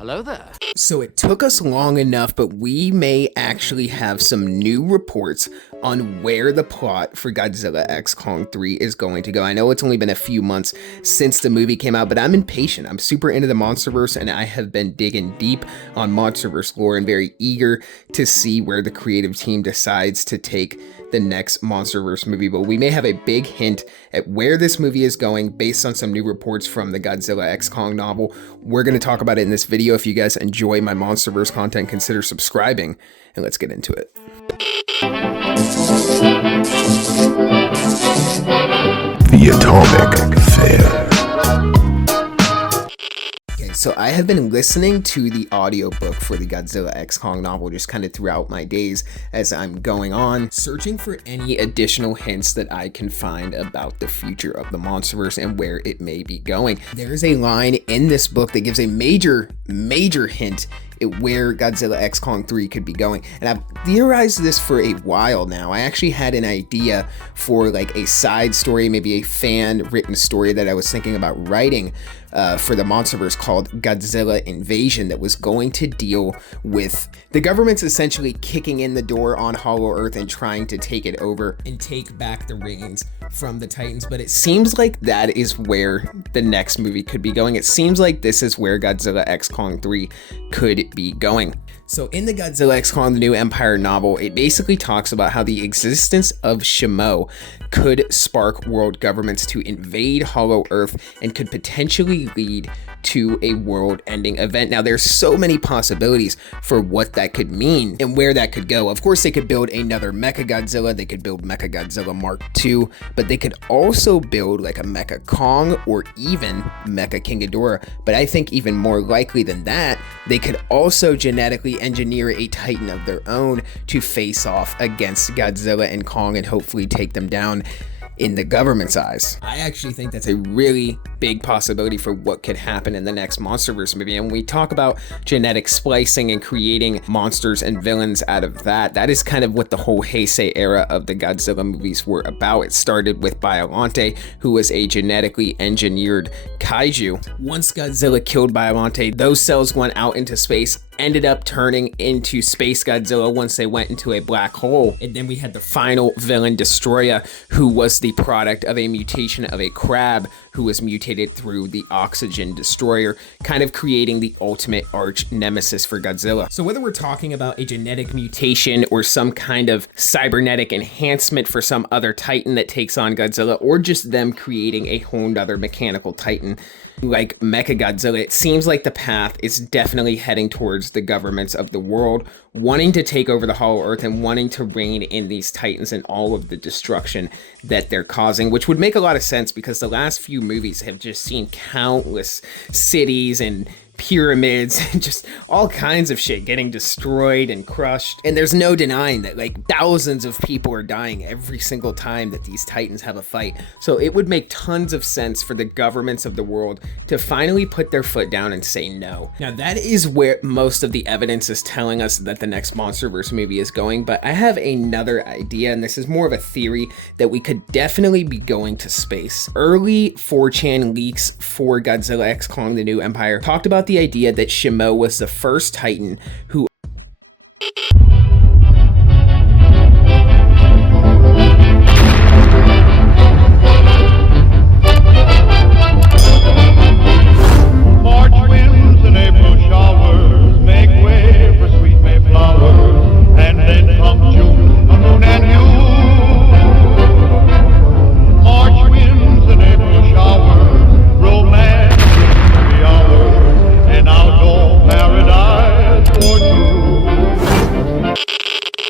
Hello there. So it took us long enough, but we may actually have some new reports on where the plot for Godzilla x Kong 3 is going to go. I know it's only been a few months since the movie came out, but I'm impatient. I'm super into the Monsterverse, and I have been digging deep on Monsterverse lore and very eager to see where the creative team decides to take the next Monsterverse movie. But we may have a big hint at where this movie is going based on some new reports from the Godzilla x Kong novel. We're going to talk about it in this video. If you guys enjoy my Monsterverse content, consider subscribing, and let's get into it. The Atomic Fair. Okay, so I have been listening to the audiobook for the Godzilla x Kong novel just kind of throughout my days as I'm going on, searching for any additional hints that I can find about the future of the Monsterverse and where it may be going. There's a line in this book that gives a major hint at where Godzilla x Kong 3 could be going. And I've theorized this for a while now. I actually had an idea for like a side story, maybe a fan written story that I was thinking about writing for the Monsterverse called Godzilla Invasion, that was going to deal with the government's essentially kicking in the door on Hollow Earth and trying to take it over and take back the reins from the Titans. But it seems like that is where the next movie could be going. It seems like this is where Godzilla x Kong 3 could be going. So in the Godzilla x Kong: The New Empire novel, it basically talks about how the existence of Shimo could spark world governments to invade Hollow Earth and could potentially lead to a world-ending event. Now, there's so many possibilities for what that could mean and where that could go. Of course, they could build another Mechagodzilla. They could build Mechagodzilla Mark II, but they could also build like a Mecha Kong or even Mecha King Ghidorah. But I think even more likely than that, they could also genetically engineer a Titan of their own to face off against Godzilla and Kong and hopefully take them down in the government's eyes. I actually think that's a really big possibility for what could happen in the next Monsterverse movie. And when we talk about genetic splicing and creating monsters and villains out of that, that is kind of what the whole Heisei era of the Godzilla movies were about. It started with Biollante, who was a genetically engineered kaiju. Once Godzilla killed Biollante, those cells went out into space, ended up turning into Space Godzilla once they went into a black hole. And then we had the final villain, Destroya, who was the product of a mutation of a crab who was mutated through the oxygen destroyer, kind of creating the ultimate arch nemesis for Godzilla. So whether we're talking about a genetic mutation or some kind of cybernetic enhancement for some other Titan that takes on Godzilla, or just them creating a whole nother mechanical Titan like Mechagodzilla, it seems like the path is definitely heading towards the governments of the world wanting to take over the Hollow Earth and wanting to rein in these Titans and all of the destruction that they're causing, which would make a lot of sense because the last few movies have just seen countless cities and pyramids and just all kinds of shit getting destroyed and crushed. And there's no denying that like thousands of people are dying every single time that these Titans have a fight. So it would make tons of sense for the governments of the world to finally put their foot down and say no. Now that is where most of the evidence is telling us that the next Monsterverse movie is going, but I have another idea, and this is more of a theory, that we could definitely be going to space. Early 4chan leaks for Godzilla x Kong: The New Empire talked about the idea that Shimo was the first Titan who